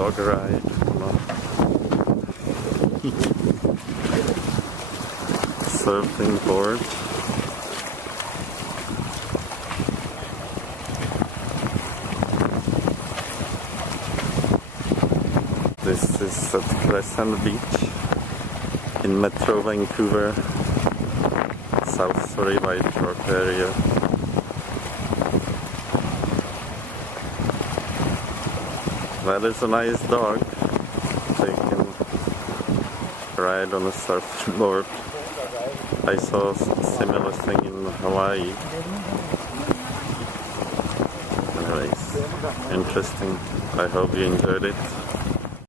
dog ride. Surfing board. This is at Crescent Beach in Metro Vancouver, South Surrey White Rock area. That is a nice dog. They can ride on a surfboard. I saw a similar thing in Hawaii. Anyways, interesting. I hope you enjoyed it.